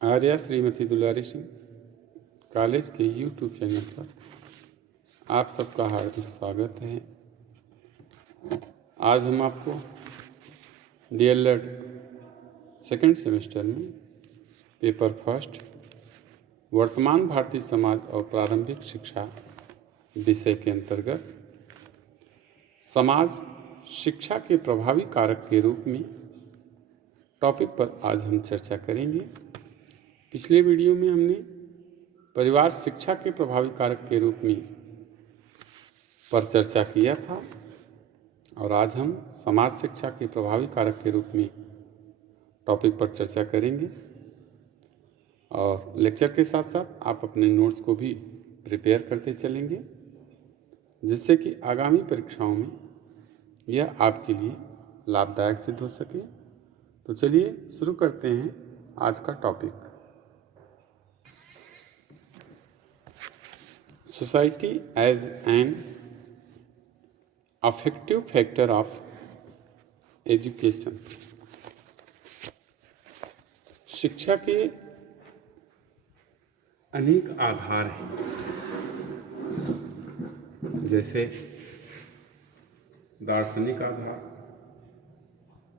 आर्या श्रीमती दुलारी Singh college के YouTube channel पर आप सबका हार्दिक स्वागत है। आज हम आपको डीएलएड सेकेंड सेमेस्टर में पेपर फर्स्ट वर्तमान भारतीय समाज और प्रारंभिक शिक्षा विषय के अंतर्गत समाज शिक्षा के प्रभावी कारक के रूप में टॉपिक पर आज हम चर्चा करेंगे। पिछले वीडियो में हमने परिवार शिक्षा के प्रभावी कारक के रूप में पर चर्चा किया था और आज हम समाज शिक्षा के प्रभावी कारक के रूप में टॉपिक पर चर्चा करेंगे। और लेक्चर के साथ साथ आप अपने नोट्स को भी प्रिपेयर करते चलेंगे, जिससे कि आगामी परीक्षाओं में यह आपके लिए लाभदायक सिद्ध हो सके। तो चलिए शुरू करते हैं आज का topic. Society as an affective factor of education. शिक्षा के अनेक आधार हैं, जैसे दार्शनिक आधार,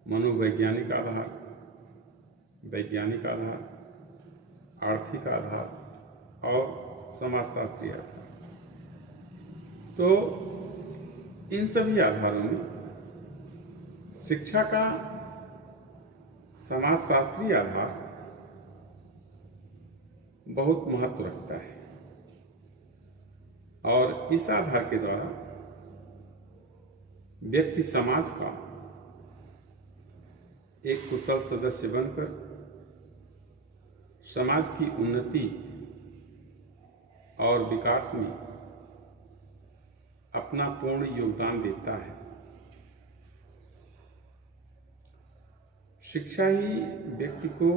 मनोवैज्ञानिक आधार, वैज्ञानिक आधार, आर्थिक आधार और समाजशास्त्रीय आधार। तो इन सभी आधारों में शिक्षा का समाजशास्त्रीय आधार बहुत महत्व रखता है और इस आधार के द्वारा व्यक्ति समाज का एक कुशल सदस्य बनकर समाज की उन्नति और विकास में अपना पूर्ण योगदान देता है। शिक्षा ही व्यक्ति को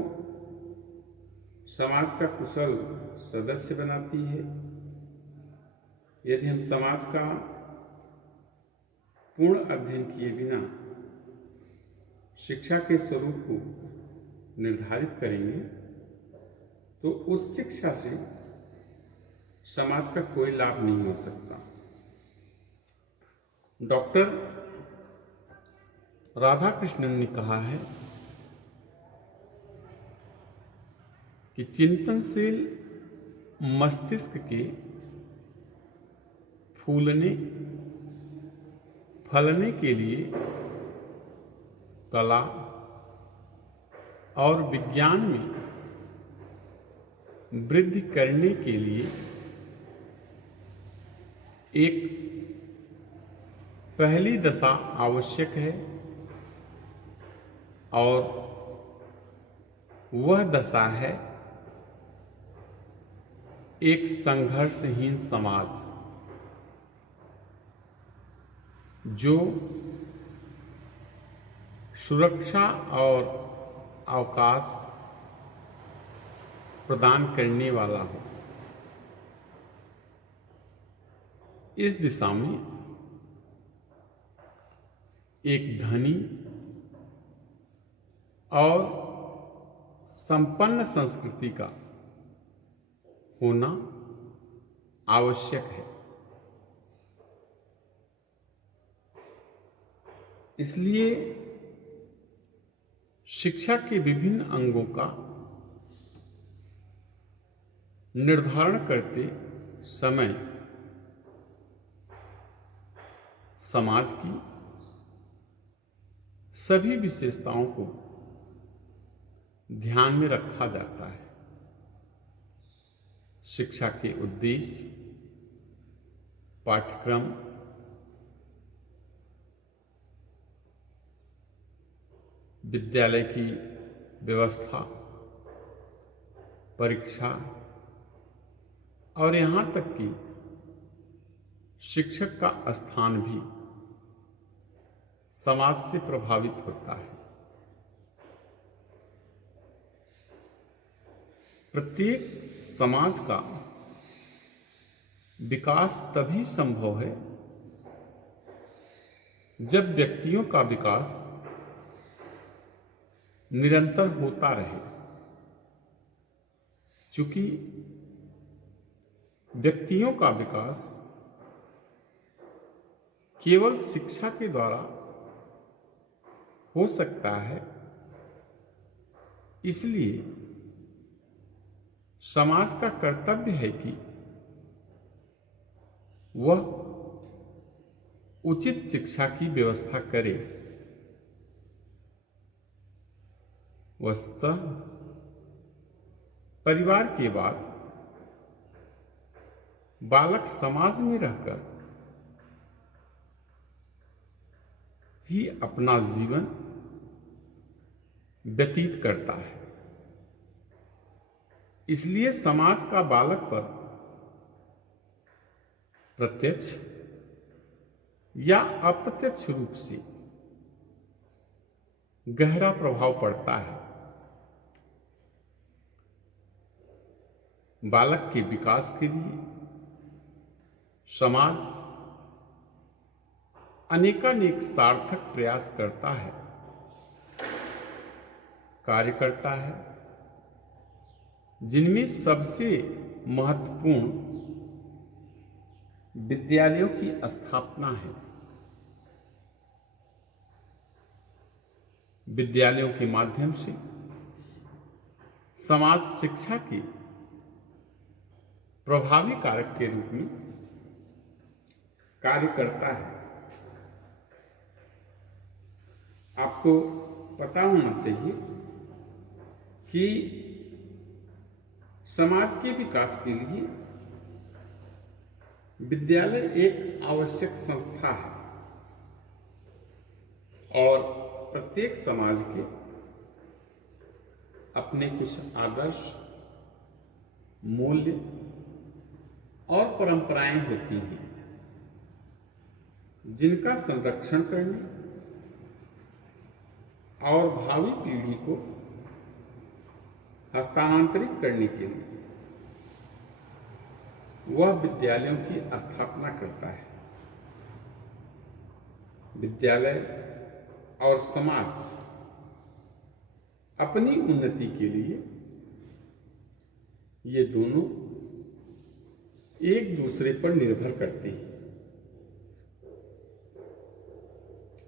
समाज का कुशल सदस्य बनाती है। यदि हम समाज का पूर्ण अध्ययन किए बिना शिक्षा के स्वरूप को निर्धारित करेंगे तो उस शिक्षा से समाज का कोई लाभ नहीं हो सकता। डॉक्टर राधाकृष्णन ने कहा है कि चिंतनशील मस्तिष्क के फूलने फलने के लिए कला और विज्ञान में वृद्धि करने के लिए एक पहली दशा आवश्यक है और वह दशा है एक संघर्षहीन समाज, जो सुरक्षा और अवकाश प्रदान करने वाला हो। इस दिशा में एक धनी और संपन्न संस्कृति का होना आवश्यक है। इसलिए शिक्षा के विभिन्न अंगों का निर्धारण करते समय समाज की सभी विशेषताओं को ध्यान में रखा जाता है। शिक्षा के उद्देश्य, पाठ्यक्रम, विद्यालय की व्यवस्था, परीक्षा और यहाँ तक कि शिक्षक का स्थान भी समाज से प्रभावित होता है। प्रत्येक समाज का विकास तभी संभव है जब व्यक्तियों का विकास निरंतर होता रहे। चूंकि व्यक्तियों का विकास केवल शिक्षा के द्वारा हो सकता है, इसलिए समाज का कर्तव्य है कि वह उचित शिक्षा की व्यवस्था करे। वस्तुतः परिवार के बाद बालक समाज में रहकर ही अपना जीवन व्यतीत करता है। इसलिए समाज का बालक पर प्रत्यक्ष या अप्रत्यक्ष रूप से गहरा प्रभाव पड़ता है। बालक के विकास के लिए समाज अनेकानेक सार्थक प्रयास करता है, कार्य करता है, जिनमें सबसे महत्वपूर्ण विद्यालयों की स्थापना है। विद्यालयों के माध्यम से समाज शिक्षा के प्रभावी कारक के रूप में कार्य करता है। आपको पता होना चाहिए कि समाज के विकास के लिए विद्यालय एक आवश्यक संस्था है और प्रत्येक समाज के अपने कुछ आदर्श, मूल्य और परंपराएं होती हैं, जिनका संरक्षण करने और भावी पीढ़ी को हस्तांतरित करने के लिए वह विद्यालयों की स्थापना करता है। विद्यालय और समाज अपनी उन्नति के लिए ये दोनों एक दूसरे पर निर्भर करते हैं।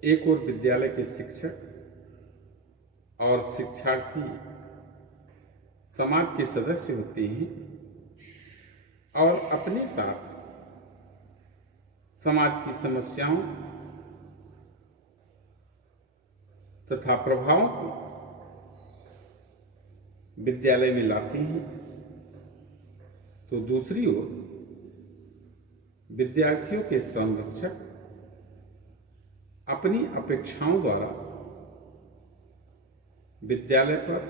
एक ओर विद्यालय के शिक्षक और शिक्षार्थी समाज के सदस्य होते हैं और अपने साथ समाज की समस्याओं तथा प्रभावों को विद्यालय में लाते हैं, तो दूसरी ओर विद्यार्थियों के संरक्षक अपनी अपेक्षाओं द्वारा विद्यालय पर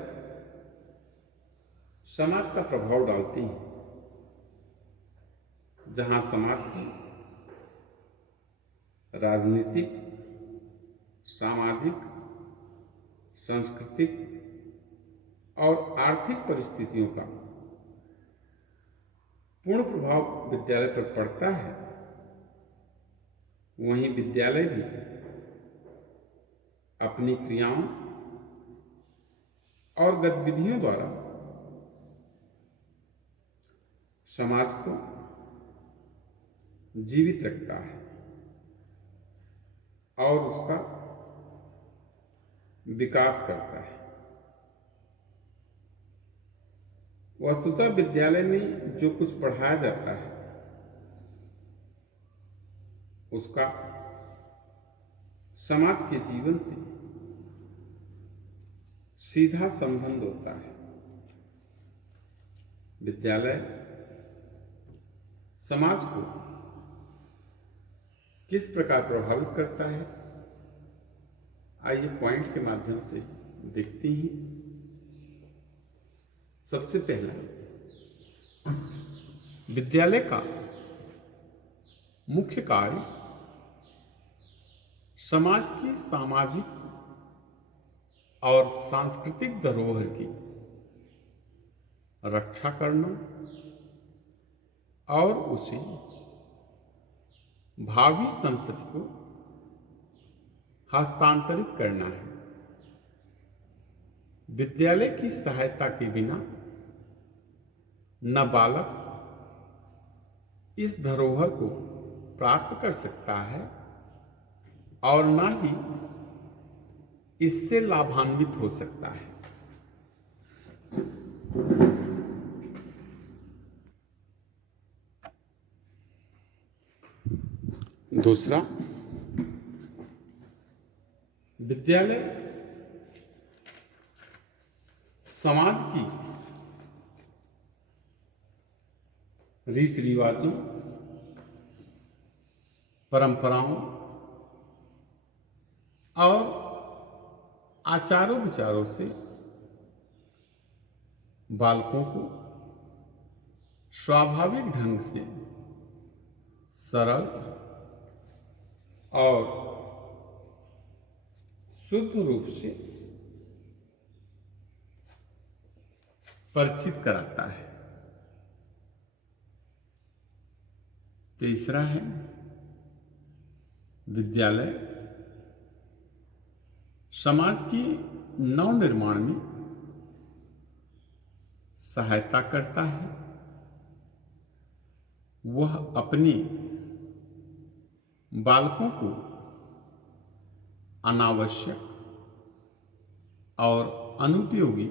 समाज का प्रभाव डालती हैं, जहां समाज की राजनीतिक, सामाजिक, सांस्कृतिक और आर्थिक परिस्थितियों का पूर्ण प्रभाव विद्यालय पर पड़ता है, वहीं विद्यालय भी अपनी क्रियाओं और गतिविधियों द्वारा समाज को जीवित रखता है और उसका विकास करता है। वस्तुतः विद्यालय में जो कुछ पढ़ाया जाता है उसका समाज के जीवन से सीधा संबंध होता है। विद्यालय समाज को किस प्रकार प्रभावित करता है, आइए पॉइंट के माध्यम से देखते हैं। सबसे पहला, विद्यालय का मुख्य कार्य समाज की सामाजिक और सांस्कृतिक धरोहर की रक्षा करना और उसे भावी संतति को हस्तांतरित करना है। विद्यालय की सहायता के बिना न बालक इस धरोहर को प्राप्त कर सकता है और न ही इससे लाभान्वित हो सकता है। दूसरा, विद्यालय समाज की रीति रिवाजों, परंपराओं और आचारों विचारों से बालकों को स्वाभाविक ढंग से सरल और शुद्ध रूप से परिचित कराता है। तीसरा है, विद्यालय समाज की नव निर्माण में सहायता करता है। वह अपने बालकों को अनावश्यक और अनुपयोगी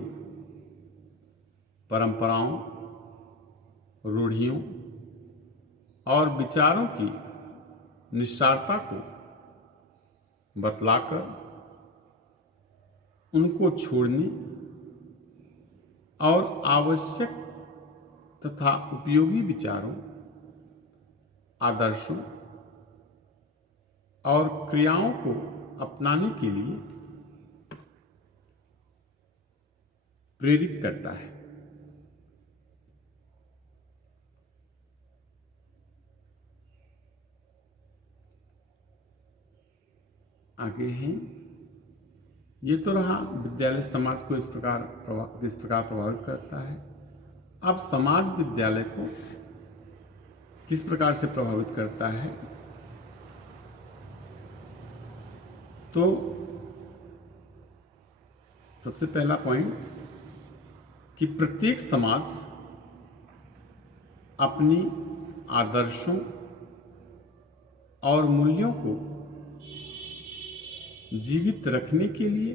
परंपराओं, रूढ़ियों और विचारों की निस्सारता को बतलाकर उनको छोड़ने और आवश्यक तथा उपयोगी विचारों, आदर्शों और क्रियाओं को अपनाने के लिए प्रेरित करता है। आगे हैं, ये तो रहा विद्यालय समाज को किस प्रकार प्रभावित करता है। अब समाज विद्यालय को किस प्रकार से प्रभावित करता है, तो सबसे पहला पॉइंट कि प्रत्येक समाज अपनी आदर्शों और मूल्यों को जीवित रखने के लिए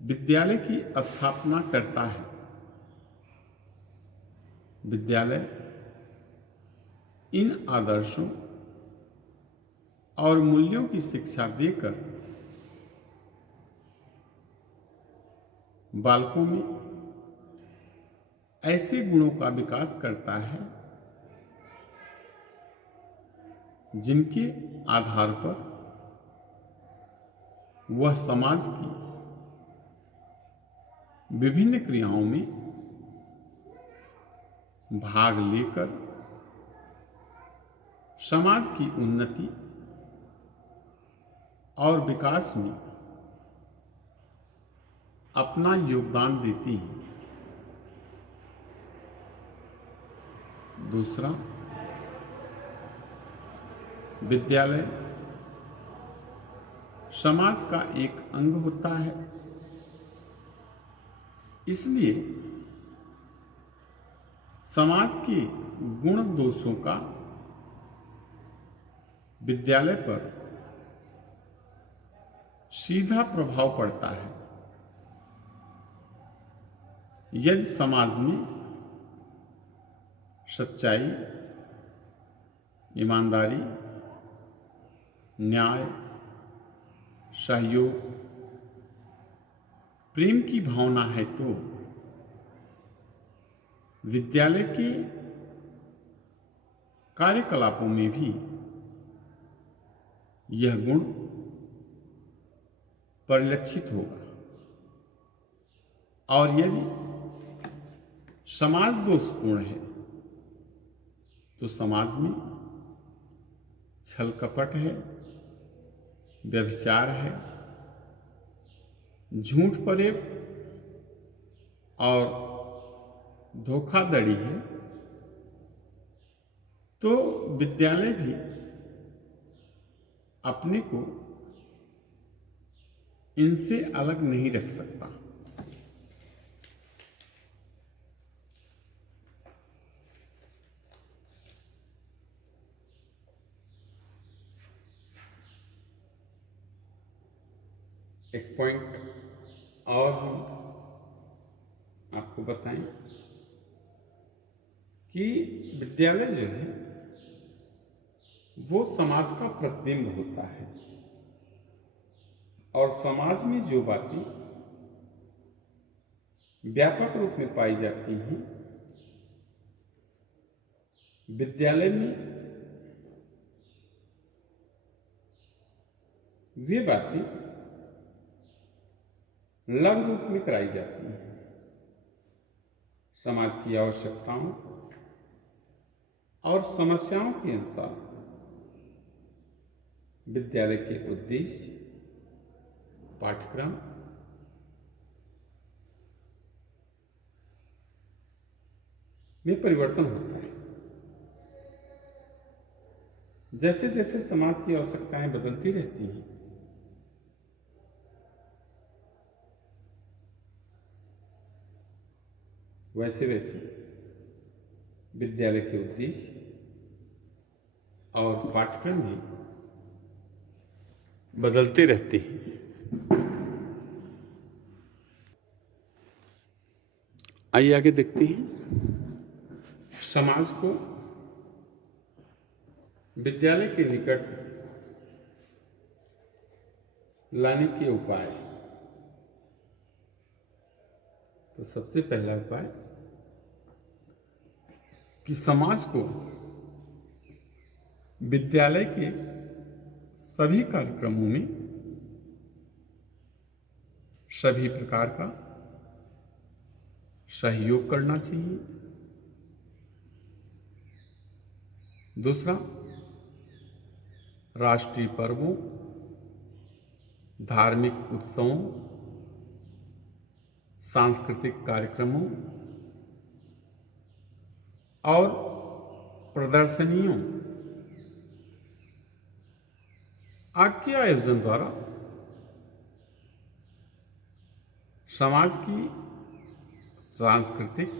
विद्यालय की स्थापना करता है। विद्यालय इन आदर्शों और मूल्यों की शिक्षा देकर बालकों में ऐसे गुणों का विकास करता है जिनके आधार पर वह समाज की विभिन्न क्रियाओं में भाग लेकर समाज की उन्नति और विकास में अपना योगदान देती है। दूसरा, विद्यालय समाज का एक अंग होता है, इसलिए समाज के गुण दोषों का विद्यालय पर सीधा प्रभाव पड़ता है। यदि समाज में सच्चाई, ईमानदारी, न्याय, सहयोग, प्रेम की भावना है तो विद्यालय के कार्यकलापों में भी यह गुण परिलक्षित होगा। और यदि समाज दोषपूर्ण है तो समाज में छल कपट है, व्यभिचार है, झूठ फरेब और धोखाधड़ी है, तो विद्यालय भी अपने को इनसे अलग नहीं रख सकता। एक पॉइंट और हम आपको बताएं कि विद्यालय जो है वो समाज का प्रतिबिंब होता है और समाज में जो बातें व्यापक रूप में पाई जाती हैं विद्यालय में वे बातें लघु रूप में कराई जाती हैं। समाज की आवश्यकताओं और समस्याओं के अनुसार विद्यालय के उद्देश्य, पाठ्यक्रम में परिवर्तन होता है। जैसे जैसे समाज की आवश्यकताएं बदलती रहती हैं, वैसे वैसे विद्यालय के उद्देश्य और पाठ्यक्रम भी बदलते रहते हैं। आइए आगे देखते हैं समाज को विद्यालय के निकट लाने के उपाय। तो सबसे पहला उपाय कि समाज को विद्यालय के सभी कार्यक्रमों में सभी प्रकार का सहयोग करना चाहिए। दूसरा, राष्ट्रीय पर्वों, धार्मिक उत्सवों, सांस्कृतिक कार्यक्रमों और प्रदर्शनियों आदि के आयोजन द्वारा समाज की सांस्कृतिक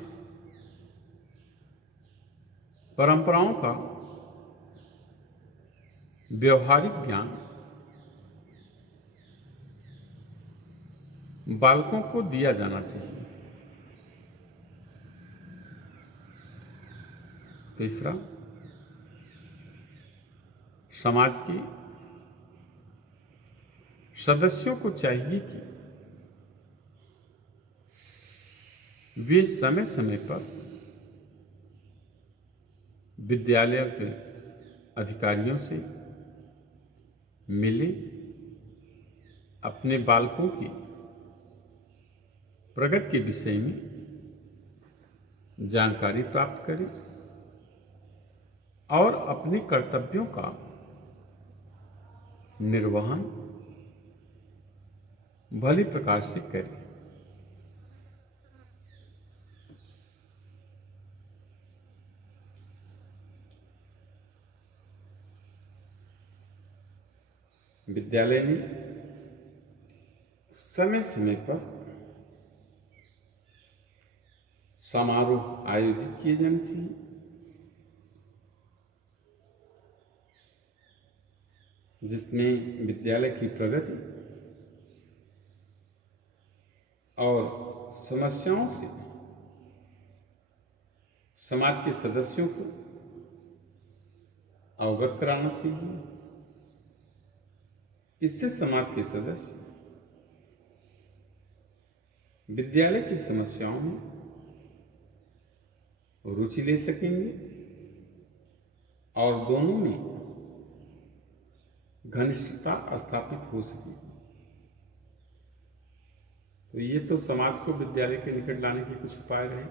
परंपराओं का व्यवहारिक ज्ञान बालकों को दिया जाना चाहिए। तीसरा, समाज के सदस्यों को चाहिए कि वे समय समय पर विद्यालय के अधिकारियों से मिले, अपने बालकों की प्रगति के विषय में जानकारी प्राप्त करें और अपने कर्तव्यों का निर्वहन भली प्रकार से करें। विद्यालय में समय समय पर समारोह आयोजित किए जाने चाहिए, जिसमें विद्यालय की प्रगति और समस्याओं से समाज के सदस्यों को अवगत कराना चाहिए। इससे समाज के सदस्य विद्यालय की समस्याओं में रुचि ले सकेंगे और दोनों में घनिष्ठता स्थापित हो सकेगी। तो ये तो समाज को विद्यालय के निकट लाने के कुछ उपाय रहे।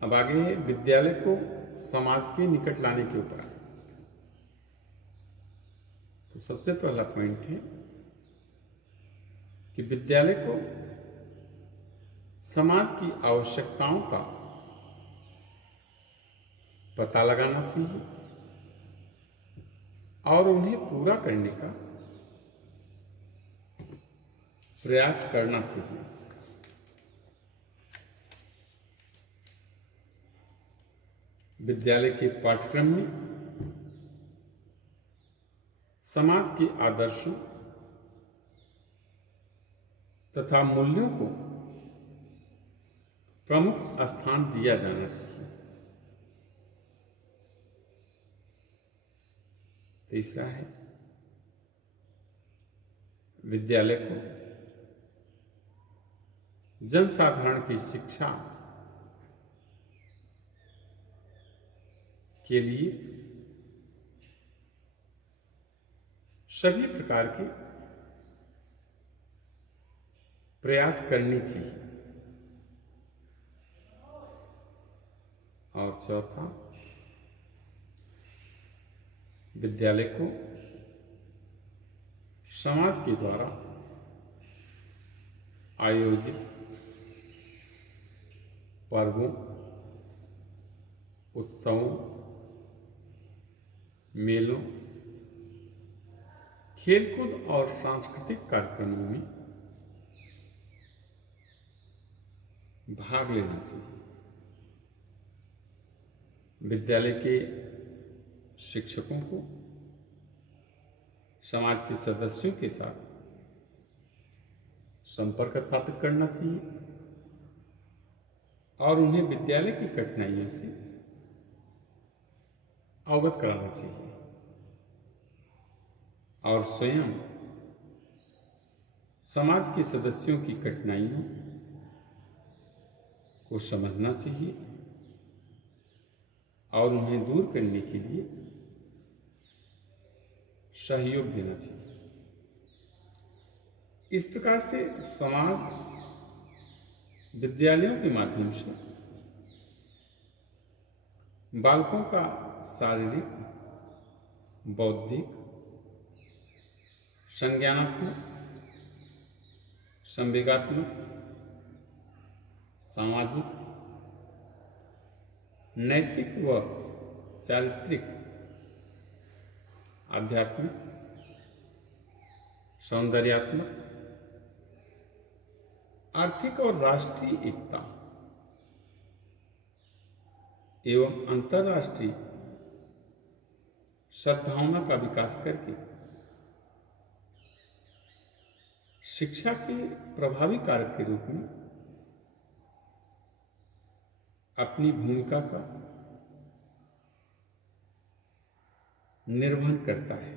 अब आगे है विद्यालय को समाज के निकट लाने के उपाय। तो सबसे पहला पॉइंट है कि विद्यालय को समाज की आवश्यकताओं का पता लगाना चाहिए और उन्हें पूरा करने का प्रयास करना चाहिए। विद्यालय के पाठ्यक्रम में समाज के आदर्शों तथा मूल्यों को प्रमुख स्थान दिया जाना चाहिए। तीसरा है, विद्यालय को जनसाधारण की शिक्षा के लिए सभी प्रकार के प्रयास करनी चाहिए। और चौथा, विद्यालय को समाज के द्वारा आयोजित पर्वों, उत्सवों, मेलों, खेलकूद और सांस्कृतिक कार्यक्रमों में भाग लेना चाहिए। विद्यालय के शिक्षकों को समाज के सदस्यों के साथ संपर्क स्थापित करना चाहिए और उन्हें विद्यालय की कठिनाइयों से अवगत कराना चाहिए और स्वयं समाज के सदस्यों की कठिनाइयों को समझना चाहिए और उन्हें दूर करने के लिए सहयोग देना चाहिए। इस प्रकार से समाज विद्यालयों के माध्यम से बालकों का शारीरिक, बौद्धिक, संज्ञानात्मक, संवेगात्मक, सामाजिक, नैतिक व चारित्रिक, आध्यात्मिक, सौंदर्यात्मक, आर्थिक और राष्ट्रीय एकता एवं अंतर्राष्ट्रीय सद्भावना का विकास करके शिक्षा के प्रभावी कारक के रूप में अपनी भूमिका का निर्वहन करता है।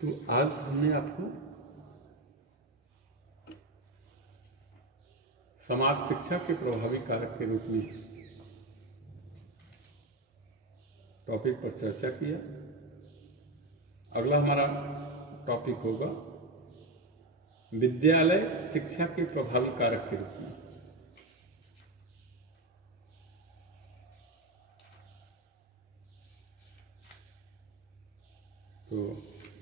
तो आज हमने आपको समाज शिक्षा के प्रभावी कारक के रूप में टॉपिक पर चर्चा किया। अगला हमारा टॉपिक होगा विद्यालय शिक्षा के प्रभावी कारक के रूप में। तो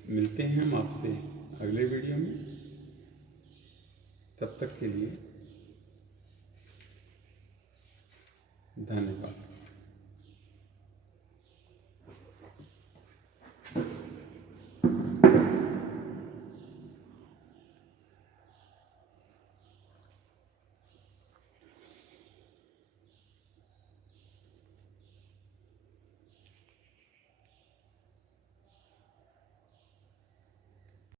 मिलते हैं हम आपसे अगले वीडियो में। तब तक के लिए धन्यवाद।